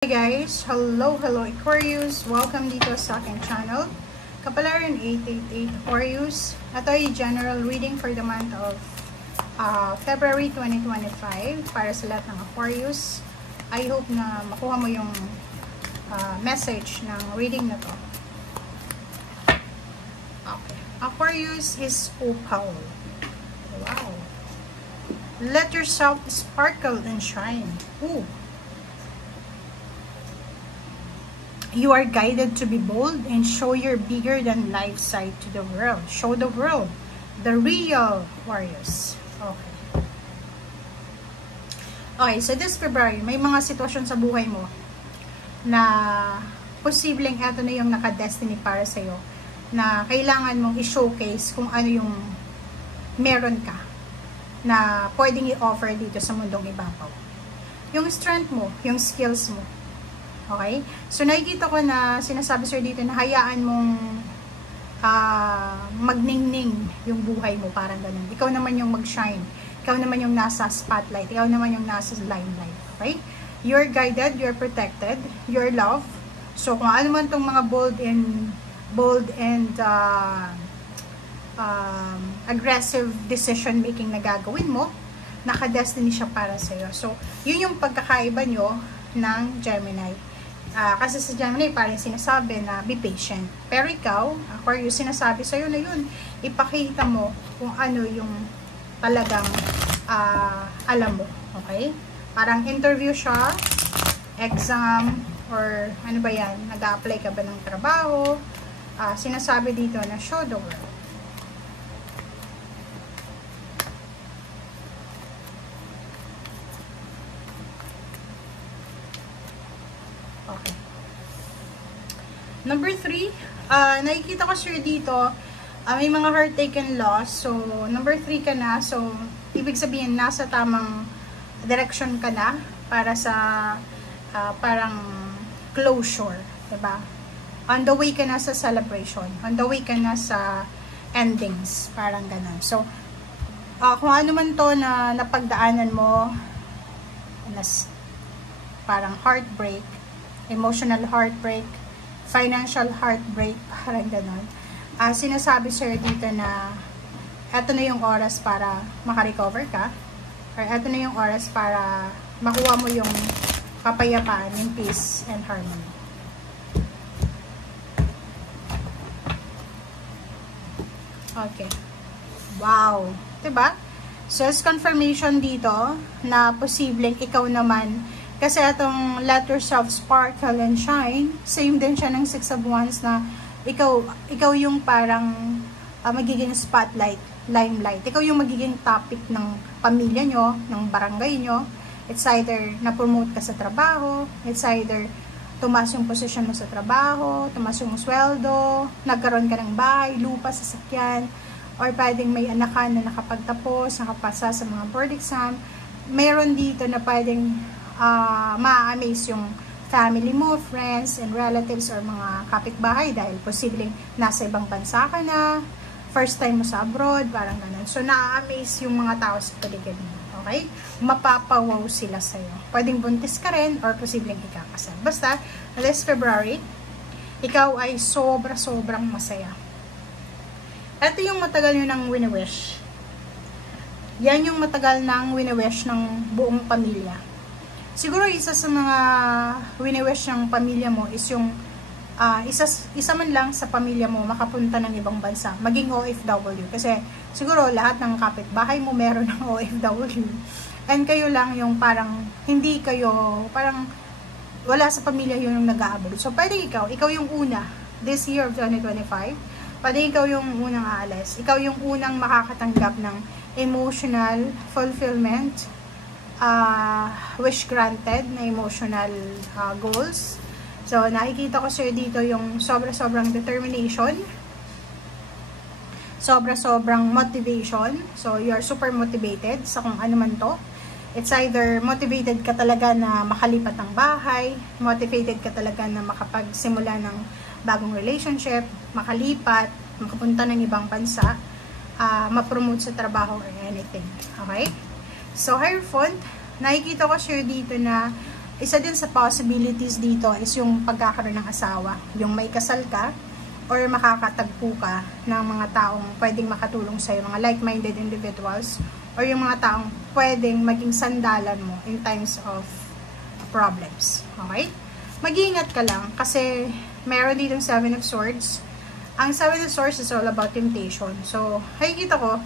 Hi guys! Hello Aquarius! Welcome dito sa aking channel. Kapalaran 888 Aquarius. Ito ay general reading for the month of February 2025 para sa lahat ng Aquarius. I hope na makuha mo yung message ng reading na to. Okay. Aquarius is opal. Wow! Let yourself sparkle and shine. Ooh! You are guided to be bold and show your bigger than life side to the world. Show the world the real Aquarius. Okay. Okay, so this February, may mga sitwasyon sa buhay mo na posibleng eto na yung naka-destiny para sa'yo na kailangan mong i-showcase kung ano yung meron ka na pwedeng i-offer dito sa mundong ibabaw. Yung strength mo, yung skills mo. Okay? So, nakikita ko na sinasabi sir dito na hayaan mong magningning yung buhay mo, parang ganun. Ikaw naman yung mag-shine. Ikaw naman yung nasa spotlight. Ikaw naman yung nasa limelight. Okay? You're guided, you're protected, you're loved. So, kung ano man tong mga bold and aggressive decision making na gagawin mo, naka-destiny siya para sa'yo. So, yun yung pagkakaiba nyo ng Gemini. Kasi sa Gemini, parang sinasabi na be patient. Pero ikaw, Aquarius, sinasabi sa'yo na yun. Ipakita mo kung ano yung talagang alam mo. Okay? Parang interview siya, exam, or ano ba yan? Nag-a-apply ka ba ng trabaho? Sinasabi dito na show the world. Okay. Number 3, nakikita ko sir dito, may mga heartache and loss. So, number 3 ka na. So, ibig sabihin, nasa tamang direction ka na para sa parang closure. Diba? On the way ka na sa celebration. On the way ka na sa endings. Parang ganun. So, kung ano man to na napagdaanan mo, parang heartbreak, emotional heartbreak, financial heartbreak, parang ganon. Sinasabi sir dito na eto na yung oras para makarecover ka, or eto na yung oras para makuha mo yung kapayapaan, yung peace and harmony. Okay. Wow! Diba? So, as confirmation dito na posibleng ikaw naman. Kasi itong let yourself sparkle and shine, same din siya ng 6 of Wands na ikaw yung parang magiging spotlight, limelight. Ikaw yung magiging topic ng pamilya nyo, ng barangay nyo. It's either na-promote ka sa trabaho, it's either tumas yung posisyon mo sa trabaho, tumas yung sweldo, nagkaroon ka ng bahay, lupa, sasakyan, or pwedeng may anak ka na nakapagtapos, nakapasa sa mga board exam. Mayroon dito na pwedeng ma-amaze yung family mo, friends, and relatives or mga kapitbahay dahil posibleng nasa ibang bansa ka na, first time mo sa abroad, parang ganun. So, na-amaze yung mga tao sa paligid mo. Okay? Mapapawaw sila sa'yo. Pwedeng buntis ka rin or posibleng ikakasal. Basta, this February, ikaw ay sobra-sobrang masaya. Ito yung matagal nyo nang wini-wish. Yan yung matagal nang wini-wish ng buong pamilya. Siguro isa sa mga wini-wish ng pamilya mo is yung isa man lang sa pamilya mo makapunta ng ibang bansa, maging OFW. Kasi siguro lahat ng kapitbahay mo meron ng OFW. And kayo lang yung parang hindi kayo, parang wala sa pamilya yun yung nag-aabot. So pwede ikaw yung una this year of 2025. Pwede ikaw yung unang aalis. Ikaw yung unang makakatanggap ng emotional fulfillment, wish granted na emotional goals. So, nakikita ko sir dito yung sobra-sobrang determination, sobra-sobrang motivation. So, you are super motivated sa kung ano man to. It's either motivated ka talaga na makalipat ng bahay, motivated ka talaga na makapagsimula ng bagong relationship, makalipat, makapunta ng ibang bansa, ma-promote sa trabaho or anything. Okay? So, Hierophant, nakikita ko sure dito na Isa din sa possibilities dito is yung pagkakaroon ng asawa. Yung may kasal ka or makakatagpo ka ng mga taong pwedeng makatulong sa'yo, mga like-minded individuals, or yung mga taong pwedeng maging sandalan mo in times of problems. Okay? Mag-iingat ka lang kasi meron ditong 7 of Swords. Ang 7 of Swords is all about temptation. So, nakikita ko,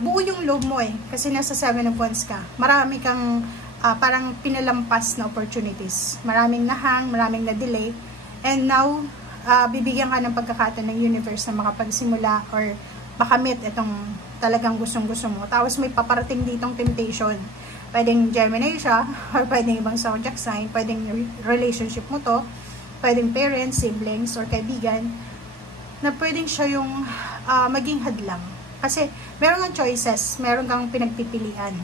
buo yung loob mo kasi nasa 7 of Wands ka. Marami kang parang pinalampas na opportunities. Maraming nahang, maraming na-delay. And now, bibigyan ka ng pagkakataon ng universe na makapagsimula or makamit itong talagang gustong-gusto mo. Tapos may paparating ditong temptation. Pwedeng Gemini siya, or pwedeng ibang zodiac sign, pwedeng relationship mo to, pwedeng parents, siblings, or kaibigan, na pwedeng siya yung maging hadlang. Kasi meron kang choices, meron kang pinagpipilian.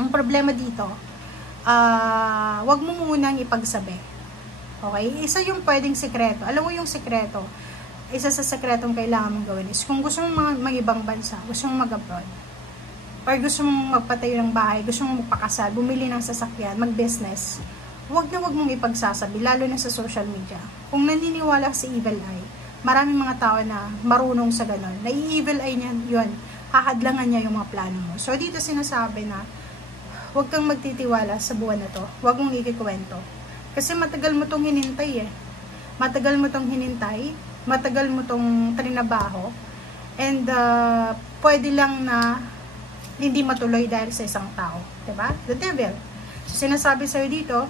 Ang problema dito, wag mo munang ipagsabi. Okay? Isa yung pwedeng sekreto. Alam mo yung sekreto, isa sa sekretong kailangan mong gawin is kung gusto mong mag-ibang bansa, gusto mong mag-abroad, or gusto mong magpatayo ng bahay, gusto mong magpakasal, bumili ng sasakyan, mag-business, wag mong ipagsasabi, lalo na sa social media. Kung naniniwala sa evil eye, maraming mga tao na marunong sa ganon, na i-evil eye niya yun, hahadlangan niya yung mga plano mo. So dito sinasabi na huwag kang magtitiwala sa buwan na to. Huwag mong ikikwento. Kasi matagal mo tong hinintay Matagal mo tong hinintay. Matagal mo tong trinabaho. And pwede lang na hindi matuloy dahil sa isang tao. Diba? The devil. So sinasabi sa'yo dito,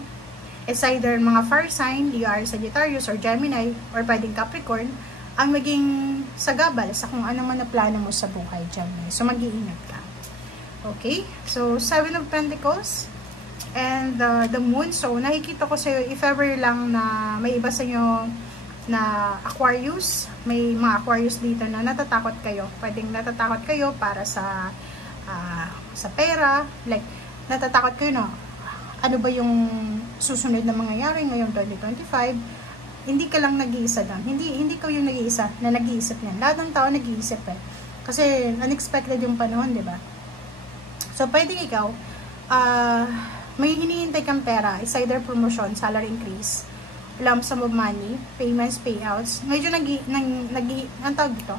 is either mga fire sign, you are Sagittarius or Gemini, or pwedeng Capricorn, ang maging sagabal sa kung ano man na plano mo sa buhay, Gemini. So mag-iingat ka. Okay, so 7 of Pentacles and the Moon. So nakikita ko sa'yo, if ever lang na may iba sa inyo na Aquarius, may mga Aquarius dito na natatakot kayo. Pwedeng natatakot kayo para sa pera, like natatakot kayo na ano ba yung susunod na mangyayari ngayong 2025. Hindi ka lang nag-iisa doon. Hindi ka yung nag-iisa na nag-iisip niyan. Lahat ng tao nag-iisip kasi unexpected yung panahon, di ba? So, pwedeng ikaw, may hinihintay kang pera, is either promotion, salary increase, lump sum of money, payments, payouts. Medyo ang tawag dito,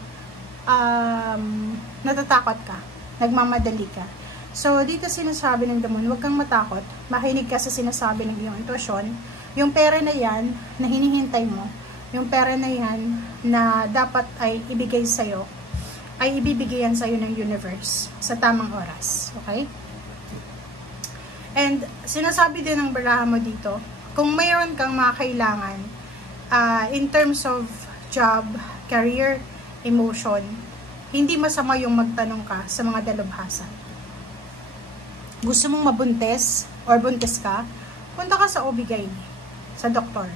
natatakot ka, nagmamadali ka. So, dito sinasabi ng Moon, huwag kang matakot, makinig ka sa sinasabi ng iyong intuition. Yung pera na yan, na hinihintay mo, yung pera na yan, na dapat ay ibigay sa'yo, ay ibibigay sa'yo ng universe sa tamang oras. Okay? And sinasabi din ng baraha mo dito, kung mayroon kang mga kailangan in terms of job, career, emotion, hindi masama yung magtanong ka sa mga dalubhasa. Gusto mong mabuntis or buntis ka, punta ka sa OB-GYN, sa doktor.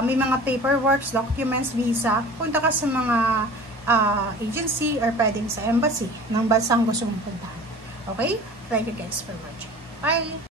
May mga paperworks, documents, visa, punta ka sa mga agency or pwedeng sa embassy ng bansang gusto mong puntahan. Okay? Thank you guys for watching. Bye!